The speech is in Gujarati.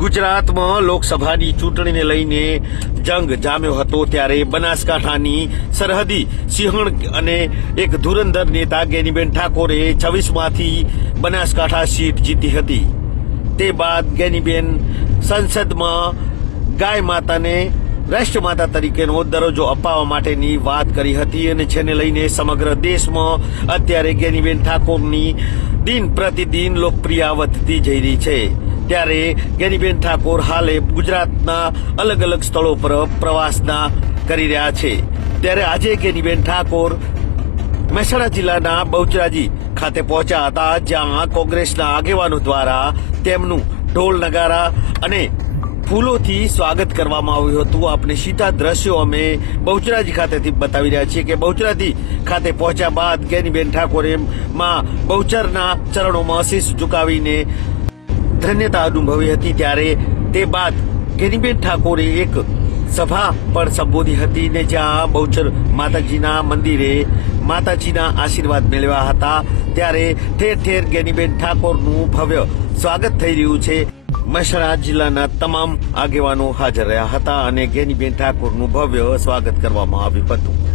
ગુજરાતમાં લોકસભાની ચૂંટણીને લઈને જંગ જામ્યો હતો ત્યારે બનાસકાંઠાની સરહદી સિંહણ અને એક ધુરંધર નેતા ગેનીબેન ઠાકોરે 26માંથી બનાસકાંઠા સીટ જીતી હતી। તે બાદ ગેનીબેન સંસદમાં ગાય માતાને રાષ્ટ્રમાતા તરીકેનો દરજ્જો અપાવવા માટેની વાત કરી હતી અને જેને લઈને સમગ્ર દેશમાં અત્યારે ગેનીબેન ઠાકોરની દિન પ્રતિદિન લોકપ્રિયતા વધતી જઈ રહી છે। ત્યારે ગેનીબેન ઠાકોર હાલે ગુજરાતના અલગ અલગ સ્થળો પર પ્રવાસના કરી રહ્યા છે। ત્યારે આજે ગેનીબેન ઠાકોર મહેસાણા જિલ્લાના બહુચરાજી ખાતે પહોંચ્યા હતા, જ્યાં કોંગ્રેસના આગેવાનો દ્વારા તેમનું ઢોલ નગારા અને ફૂલોથી સ્વાગત કરવામાં આવ્યું હતું। આપણે સીધા દ્રશ્યો અમે બહુચરાજી ખાતેથી બતાવી રહ્યા છીએ કે બહુચરાજી ખાતે પહોંચ્યા બાદ ગેનીબેન ઠાકોરે માં બહુચરના ચરણોમાં શીશ ઝુકાવીને ધન્યતા અનુભવી હતી। ત્યારે તે બાદ ગેનીબેન ઠાકોરે એક સભા પણ સંબોધી હતી ને જ્યાં બહુચર માતાજીના મંદિરે માતાજીના આશીર્વાદ મેળવ્યા હતા। ત્યારે ઠેર ઠેર ગેનીબેન ઠાકોરનું ભવ્ય સ્વાગત થઈ રહ્યું છે। મહેસાણા જિલ્લાના તમામ આગેવાનો હાજર રહ્યા હતા અને ગેનીબેન ઠાકોરનું ભવ્ય સ્વાગત કરવામાં આવ્યું હતું।